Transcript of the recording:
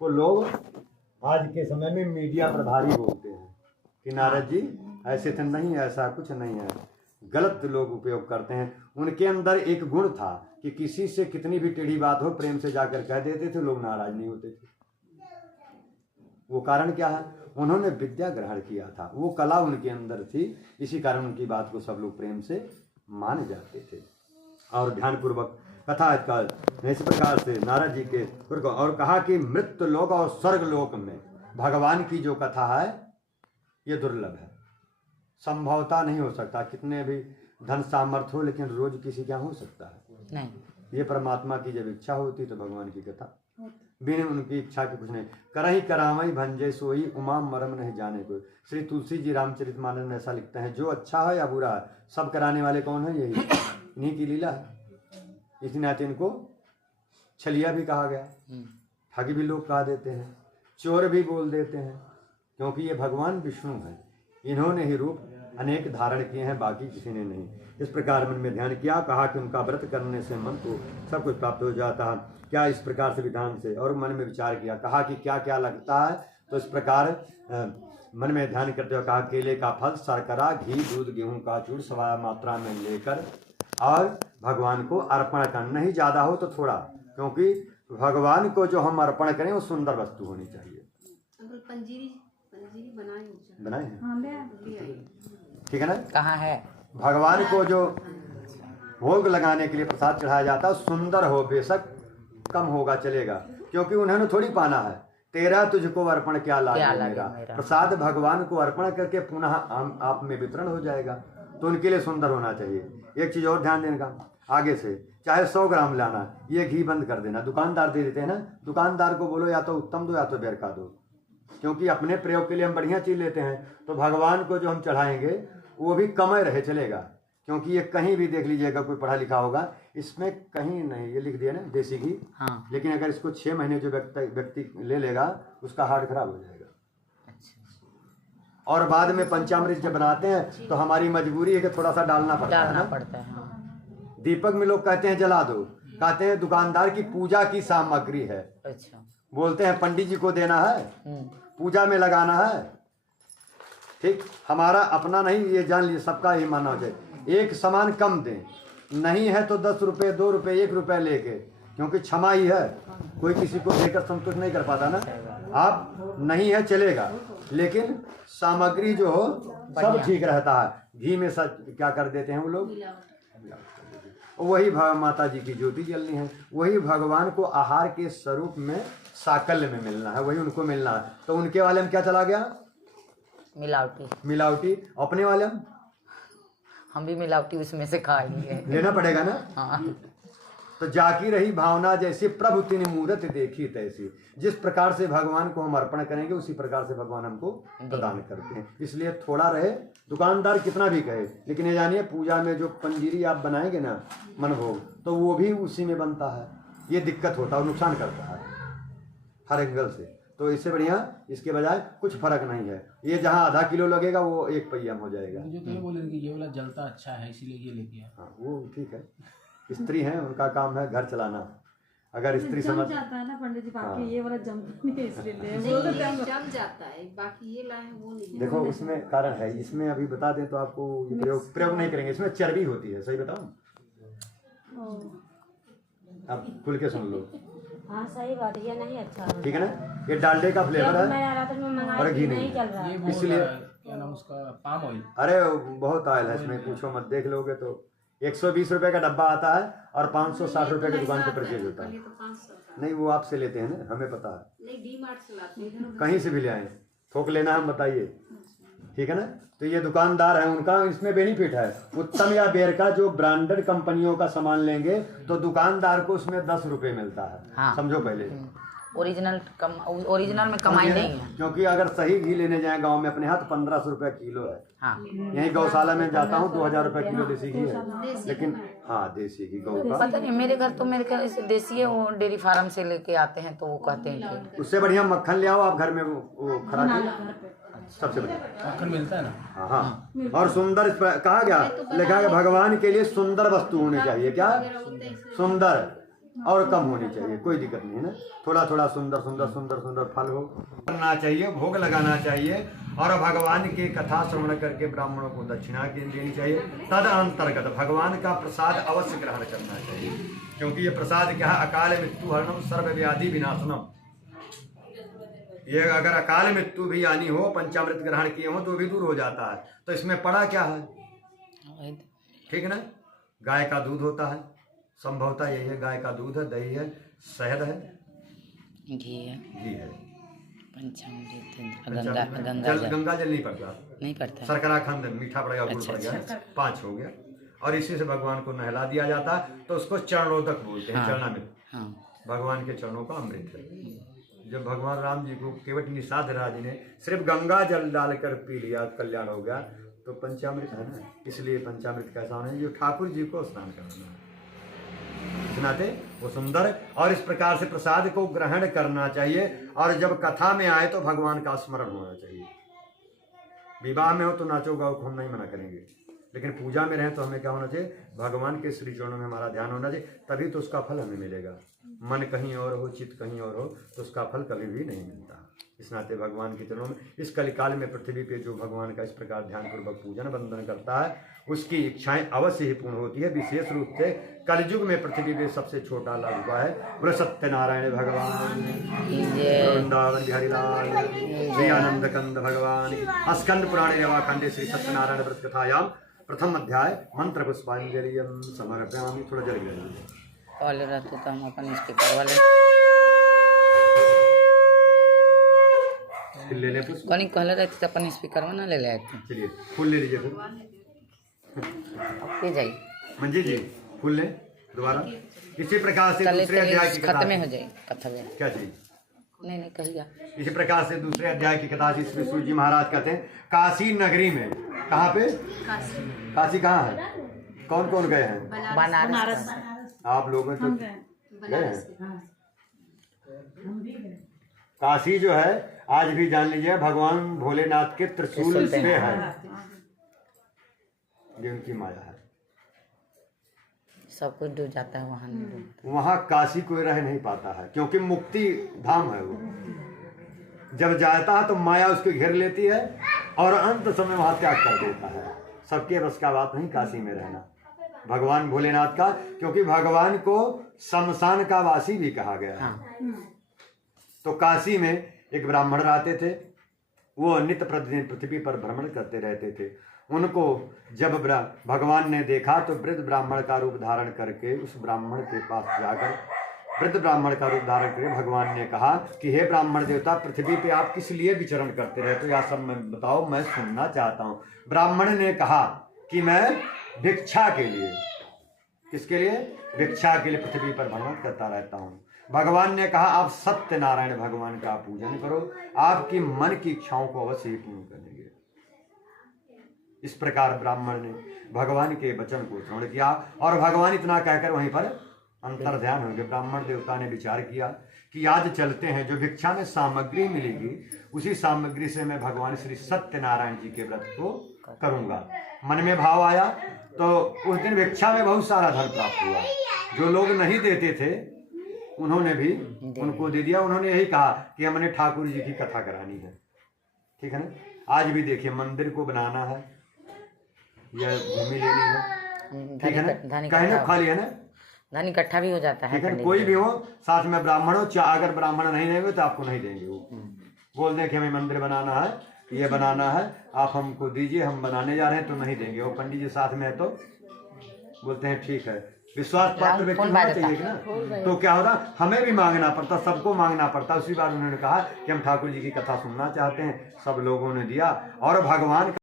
को लोग आज के समय में मीडिया प्रभारी बोलते हैं कि नारद जी ऐसे तो नहीं, ऐसा कुछ नहीं है, गलत लोग उपयोग करते हैं। उनके अंदर एक गुण था कि किसी से कितनी भी टेढ़ी बात हो प्रेम से जाकर कह देते थे, लोग नाराज नहीं होते थे। वो कारण क्या है? उन्होंने विद्या ग्रहण किया था, वो कला उनके अंदर थी, इसी कारण उनकी बात को सब लोग प्रेम से मान जाते थे। और ध्यानपूर्वक कथा इस प्रकार से नारद जी के और कहा कि मृत्यु लोक और स्वर्ग लोक में भगवान की जो कथा है ये दुर्लभ है, संभवता नहीं हो सकता, कितने भी धन सामर्थ्य हो, लेकिन रोज किसी क्या हो सकता है नहीं। ये परमात्मा की जब इच्छा होती तो भगवान की कथा बिना उनकी इच्छा के कुछ नहीं। करही करावई भंजे सोई उमा मरम नहीं जाने को। श्री तुलसी जी रामचरितमानस में ऐसा लिखते हैं, जो अच्छा है या बुरा है सब कराने वाले कौन है? यही इन्हीं की लीला है। इसी नाते इनको छलिया भी कहा गया, ठगी भी लोग कहा देते हैं, चोर भी बोल देते हैं, क्योंकि ये भगवान विष्णु हैं, इन्होंने ही रूप अनेक धारण किए हैं, बाकी किसी ने नहीं। इस प्रकार मन में ध्यान किया, कहा कि उनका व्रत करने से मन को सब कुछ प्राप्त हो जाता है। क्या इस प्रकार से विधान से, और मन में विचार किया, कहा कि क्या क्या लगता है, तो इस प्रकार मन में ध्यान करते हुए कहा केले का फल, शर्करा, घी, दूध, गेहूं का चूर सवा मात्रा में लेकर और भगवान को अर्पण करना, ही ज़्यादा हो तो थोड़ा, क्योंकि भगवान को जो हम अर्पण करें वो सुंदर वस्तु होनी चाहिए। पंजीरी बनाए ठीक है ना? कहाँ है? भगवान को जो भोग लगाने के लिए प्रसाद चढ़ाया जाता है सुंदर हो, बेशक कम होगा चलेगा, क्योंकि उन्होंने थोड़ी पाना है। तेरा तुझको अर्पण क्या लागे मेरा। प्रसाद भगवान को अर्पण करके पुनः आप में वितरण हो जाएगा, तो उनके लिए सुंदर होना चाहिए। एक चीज और ध्यान देने का, आगे से चाहे 100 ग्राम लाना, ये घी बंद कर देना। दुकानदार दे देते हैं ना, दुकानदार को बोलो या तो उत्तम दो या तो बेरका दो, क्योंकि अपने प्रयोग के लिए हम बढ़िया चीज लेते हैं, तो भगवान को जो हम चढ़ाएंगे वो भी कम रहे चलेगा। क्योंकि ये कहीं भी देख लीजिएगा, कोई पढ़ा लिखा होगा, इसमें कहीं नहीं ये लिख दिया ना देसी घी, हाँ। लेकिन अगर इसको 6 महीने जो व्यक्ति ले लेगा उसका हार्ट खराब हो जाएगा। और बाद में पंचामृत जब बनाते हैं तो हमारी मजबूरी है कि थोड़ा सा डालना पड़ता है। हाँ। दीपक में लोग कहते हैं जला दो, कहते हैं दुकानदार की पूजा की सामग्री है। अच्छा। बोलते हैं पंडित जी को देना है, पूजा में लगाना है, ठीक, हमारा अपना नहीं, ये जान लीजिए सबका ही मानना हो चाहिए। एक सामान कम दें, नहीं है तो 10 रुपये 2 रुपये 1 रुपये लेके, क्योंकि क्षमा ही है, कोई किसी को देकर संतुष्ट नहीं कर पाता ना। आप नहीं है चलेगा, लेकिन सामग्री जो हो सब ठीक रहता है। घी में सब क्या कर देते हैं वो लोग, वही माता जी की ज्योति जलनी है, वही भगवान को आहार के स्वरूप में साकल्य में मिलना है, वही उनको मिलना है। तो उनके वाले में क्या चला गया? मिलावटी। अपने वाले हम भी मिलावटी उसमें से खाएंगे, लेना पड़ेगा ना। हाँ। तो जाकी रही भावना जैसी, प्रभु तिन मूरत देखी तैसी। जिस प्रकार से भगवान को हम अर्पण करेंगे उसी प्रकार से भगवान हमको प्रदान करते हैं। इसलिए थोड़ा रहे, दुकानदार कितना भी कहे, लेकिन ये जानिए पूजा में जो पंजीरी आप बनाएंगे ना मन भोग, तो वो भी उसी में बनता है। ये दिक्कत होता है, नुकसान करता है हर एंगल से। तो इससे बढ़िया इसके बजाय कुछ फर्क नहीं है, ये जहाँ आधा किलो लगेगा वो 1 पहिया में हो जाएगा। मुझे तो ये बोले कि ये वाला जलता अच्छा है इसीलिए ये लेके आया। हाँ वो ठीक है, स्त्री हैं उनका काम है घर चलाना। अगर स्त्री समझ जाता है ना पंडित जी, बाकी हाँ। ये वाला जम नहीं, इसलिए जम जाता है, बाकी ये लाए वो नहीं। देखो उसमें कारण है, इसमें अभी बता दें तो आपको ये प्रयोग नहीं करेंगे, इसमें चर्बी होती है, सही बताऊं? आप खुल के सुन लो। हाँ सही बात, ये नहीं अच्छा, ठीक है ना। ये डालडे का फ्लेवर है और घी नहीं, इसलिए क्या नाम उसका, पाम ऑयल। अरे बहुत ऑयल है इसमें, पूछो मत, देख लोगे तो 120 रुपए का डब्बा आता है और 560 रुपए की दुकान पे परचेज होता है। नहीं वो आपसे लेते हैं ना, हमें पता है, नहीं डी-मार्ट से लाते हैं, कहीं से भी ले आए, थोक लेना हम बताइए, ठीक है ना। तो ये दुकानदार है, उनका इसमें बेनिफिट है। उत्तम या बेरका जो ब्रांडेड कंपनियों का सामान लेंगे तो दुकानदार को उसमें 10 रुपए मिलता है। हाँ। समझो पहले ओरिजिनल में कमाई नहीं है, क्योंकि अगर सही घी लेने जाए गांव में अपने हाथ 1500 रुपए किलो है। हाँ। यही गौशाला में जाता हूँ 2000 रुपए किलो देसी घी है, लेकिन हाँ देसी घी गौ का। पता नहीं मेरे घर तो मेरे ख्याल से देसी है, वो डेयरी फार्म से लेके आते हैं तो वो कहते हैं कि उससे बढ़िया मक्खन ले आओ आप घर में, वो खरा सबसे बढ़िया मक्खन मिलता है ना। हाँ हाँ। और सुंदर कहा गया, लिखा गया भगवान के लिए सुंदर वस्तु होनी चाहिए। क्या सुंदर? और कम होनी चाहिए, कोई दिक्कत नहीं है ना। थोड़ा थोड़ा सुंदर सुंदर सुंदर सुंदर फल हो करना चाहिए, भोग लगाना चाहिए और भगवान की कथा श्रवण करके ब्राह्मणों को दक्षिणा देनी चाहिए। तद अंतर्गत भगवान का प्रसाद अवश्य ग्रहण करना चाहिए, क्योंकि ये प्रसाद क्या है, अकाल मृत्यु हरणम सर्व व्याधि विनाशनम। ये अगर अकाल मृत्यु भी आनी हो, पंचामृत ग्रहण किए हो तो भी दूर हो जाता है। तो इसमें पड़ा क्या है, ठीक है ना। गाय का दूध होता है, संभवतः यही है, गाय का दूध है, दही है, शहद है, घी है, घी है, पंचामृत, गंगा जल नहीं पड़ता, नहीं पड़ता। शर्करा खंड मीठा पड़ेगा, गुड़ अच्छा, पड़ गया, अच्छा। 5 हो गया। और इसी से भगवान को नहला दिया जाता है, तो उसको चरणोदक बोलते हैं। हाँ। चरणामृत हाँ, भगवान के चरणों का अमृत है। जब भगवान राम जी को केवट निषाद राज ने सिर्फ गंगा जल डालकर पी लिया, कल्याण हो गया, तो पंचामृत है ना। इसलिए पंचामृत कैसा होना है, जो ठाकुर जी को स्नान कराना है, सुनाते वो सुंदर। और इस प्रकार से प्रसाद को ग्रहण करना चाहिए। और जब कथा में आए तो भगवान का स्मरण होना चाहिए। विवाह में हो तो नाचो गाओ, हम नहीं मना करेंगे, लेकिन पूजा में रहें तो हमें क्या होना चाहिए, भगवान के श्री चरणों में हमारा ध्यान होना चाहिए, तभी तो उसका फल हमें मिलेगा। मन कहीं और हो, चित्त कहीं और हो, तो उसका फल कभी भी नहीं मिलता। इस नाते भगवान के चरणों में इस कलिकाल में पृथ्वी पे जो भगवान का इस प्रकार ध्यानपूर्वक पूजन वंदन करता है, उसकी इच्छाएं अवश्य ही पूर्ण होती है। विशेष रूप से कलयुग में पृथ्वी पे सबसे छोटा लाभ हुआ है। बोले सत्यनारायण भगवान, वृंदावन बिहारी लाल, श्री आनंद कंद भगवान। स्कंद पुराणे नवाखंडे श्री सत्यनारायण व्रत कथायाम प्रथम अध्याय मंत्र पुष्पांजलि समर्पयामि। थोड़ा जल गया कॉल रहते तो हम अपन स्पीकर वाले ले ले पुष्प। कौन कहले रहते तो अपन स्पीकर में ना ले ले आते। चलिए फूल ले लीजिए फिर। अब के जाइए, मंजी जी फूल ले दोबारा। इसी प्रकार से चले दूसरे अध्याय की कथा खत्म हो जाए कथा में। क्या चाहिए, नहीं नहीं कहिएगा। इसी प्रकार से दूसरे अध्याय की कथा श्री सूत जी महाराज कहते हैं, काशी नगरी में, कहाँ पे, काशी कहाँ है, कौन कौन गए हैं, बनारस। आप लोग तो गए हैं। काशी जो है आज भी जान लीजिए भगवान भोलेनाथ के त्रिशूल पे है, जो उनकी माया है। सब कुछ डूब जाता है वहाँ, नहीं डूबता। वहाँ काशी कोई रह नहीं पाता है, क्योंकि मुक्ति धाम है वो। जब जाता है तो माया उसको घेर लेती है और अंत समय वहाँ त्याग कर देता है। सबके बस का बात नहीं काशी में रहना भगवान भोलेनाथ का, क्योंकि भगवान को शमशान का वासी भी कहा गया है। हाँ। तो काशी में एक ब्राह्मण रहते थे, वो नित्य प्रतिदिन पृथ्वी पर भ्रमण करते रहते थे। उनको जब भगवान ने देखा तो वृद्ध ब्राह्मण का रूप धारण करके उस ब्राह्मण के पास जाकर वृद्ध ब्राह्मण का रूप धारण करके भगवान ने कहा कि हे ब्राह्मण देवता, पृथ्वी पे आप किस लिए विचरण करते रहते हो, यह सब मैं बताओ, मैं सुनना चाहता हूँ। ब्राह्मण ने कहा कि मैं भिक्षा के लिए, किसके लिए, भिक्षा के लिए पृथ्वी पर भ्रमण करता रहता हूँ। भगवान ने कहा आप सत्यनारायण भगवान का पूजन करो, आपकी मन की इच्छाओं को अवश्य ही पूर्ण करेंगे। इस प्रकार ब्राह्मण ने भगवान के वचन को श्रवण किया और भगवान इतना कहकर वहीं पर अंतर ध्यान होंगे। ब्राह्मण देवता ने विचार किया कि आज चलते हैं, जो भिक्षा में सामग्री मिलेगी उसी सामग्री से मैं भगवान श्री सत्यनारायण जी के व्रत को करूंगा। मन में भाव आया तो उस दिन भिक्षा में बहुत सारा धन प्राप्त हुआ। जो लोग नहीं देते थे उन्होंने भी उनको दे दिया। उन्होंने यही कहा कि हमने ठाकुर जी की कथा करानी है, ठीक है ना। आज भी देखिए मंदिर को बनाना है या भूमि लेनी है, ठीक है ना, कहीं ना खाली है ना, धन इकट्ठा भी हो जाता है। ठीक है, कोई भी हो साथ में ब्राह्मण हो, अगर ब्राह्मण नहीं देंगे तो आपको नहीं देंगे। वो बोल दें कि हमें मंदिर बनाना है, ये बनाना है, आप हमको दीजिए, हम बनाने जा रहे हैं, तो नहीं देंगे। वो पंडित जी साथ में है तो बोलते हैं ठीक है। विश्वास पात्र व्यक्ति होना चाहिए ना। तो क्या होता, हमें भी मांगना पड़ता, सबको मांगना पड़ता। उसी बार उन्होंने कहा कि हम ठाकुर जी की कथा सुनना चाहते हैं। सब लोगों ने दिया और भगवान